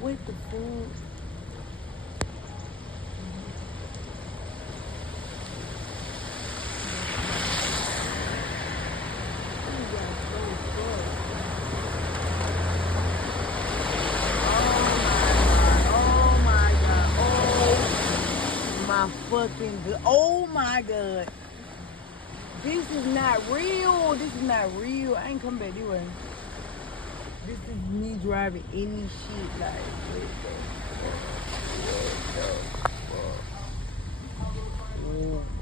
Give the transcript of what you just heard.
What the fuck? Oh my god. Oh my fucking god. Oh my god. This is not real. This is not real. I ain't coming back this way. This is me driving any shit like what the fuck? What the fuck?